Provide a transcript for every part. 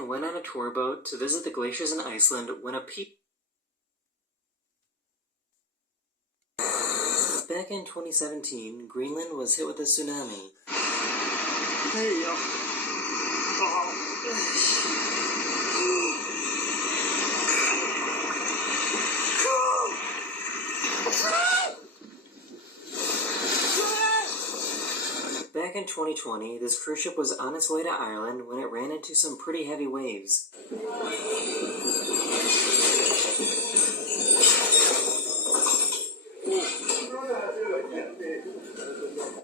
man went on a tour boat to visit the glaciers in Iceland when a Back in 2017, Greenland was hit with a tsunami. Back in 2020, this cruise ship was on its way to Ireland when it ran into some pretty heavy waves.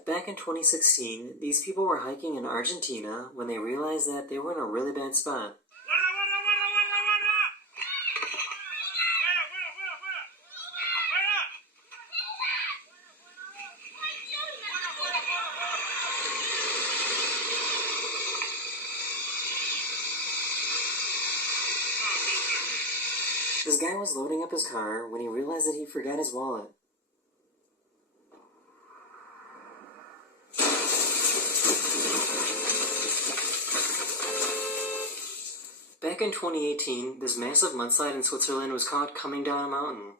Back in 2016, these people were hiking in Argentina when they realized that they were in a really bad spot. This guy was loading up his car when he realized that he forgot his wallet. Back in 2018, this massive mudslide in Switzerland was caught coming down a mountain.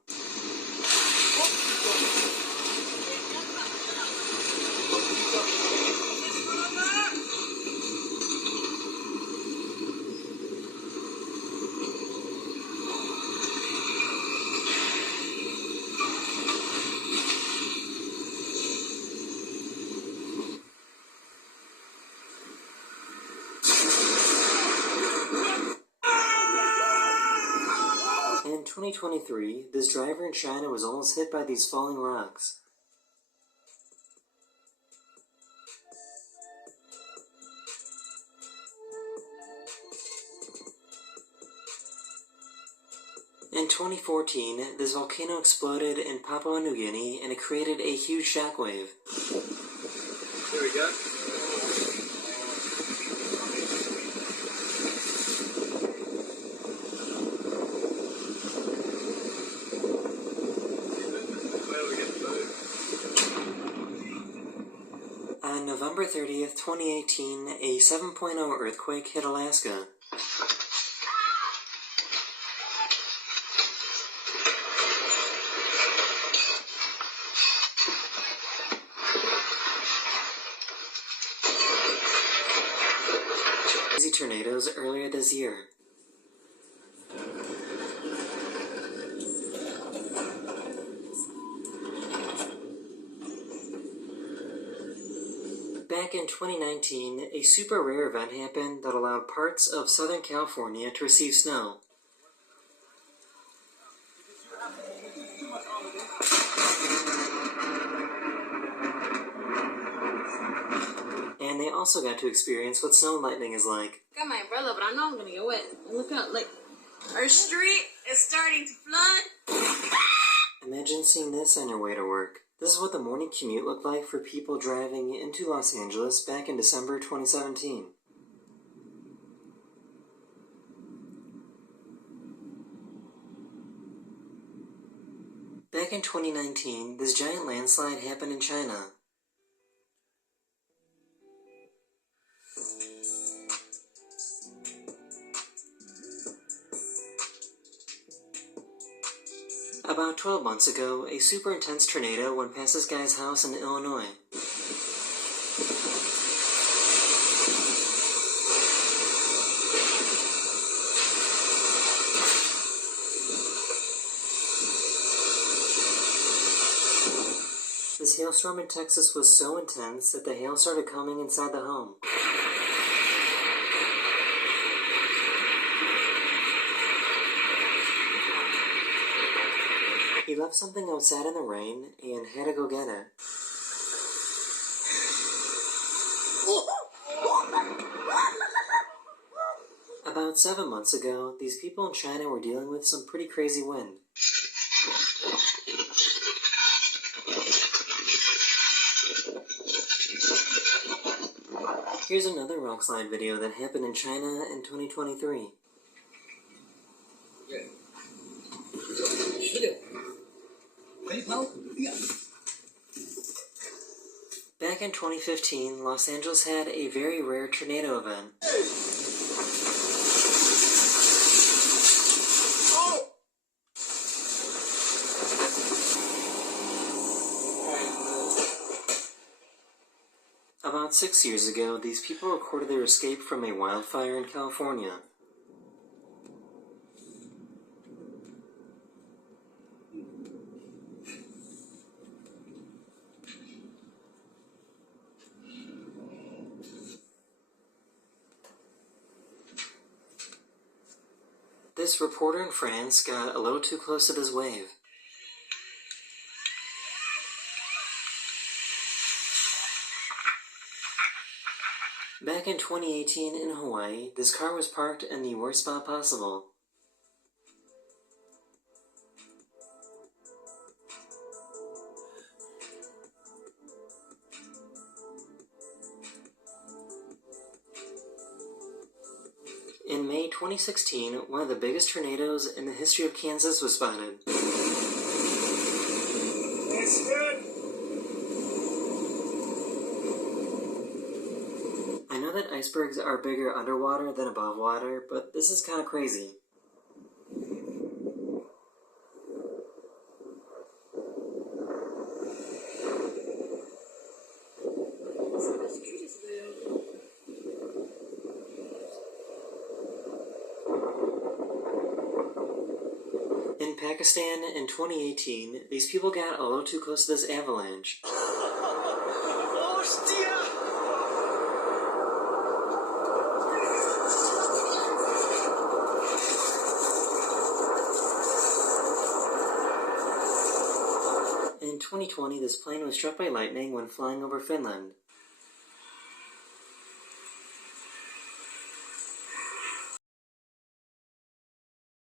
In 2023, this driver in China was almost hit by these falling rocks. In 2014, this volcano exploded in Papua New Guinea and it created a huge shockwave. Here we go. On November 30th, 2018, a 7.0 earthquake hit Alaska. Crazy tornadoes earlier this year. Back in 2019, a super rare event happened that allowed parts of Southern California to receive snow. And they also got to experience what snow and lightning is like. Got my umbrella, but I know I'm gonna get wet. And look out, like, our street is starting to flood. Imagine seeing this on your way to work. This is what the morning commute looked like for people driving into Los Angeles back in December 2017. Back in 2019, this giant landslide happened in China. About 12 months ago, a super intense tornado went past this guy's house in Illinois. This hailstorm in Texas was so intense that the hail started coming inside the home. He left something outside in the rain and had to go get it. About 7 months ago, these people in China were dealing with some pretty crazy wind. Here's another rockslide video that happened in China in 2023. Back in 2015, Los Angeles had a very rare tornado event. About 6 years ago, these people recorded their escape from a wildfire in California. This reporter in France got a little too close to this wave. Back in 2018 in Hawaii, this car was parked in the worst spot possible. In May 2016, one of the biggest tornadoes in the history of Kansas was spotted. That's good. I know that icebergs are bigger underwater than above water, but this is kind of crazy. In Pakistan in 2018, these people got a little too close to this avalanche. In 2020, this plane was struck by lightning when flying over Finland.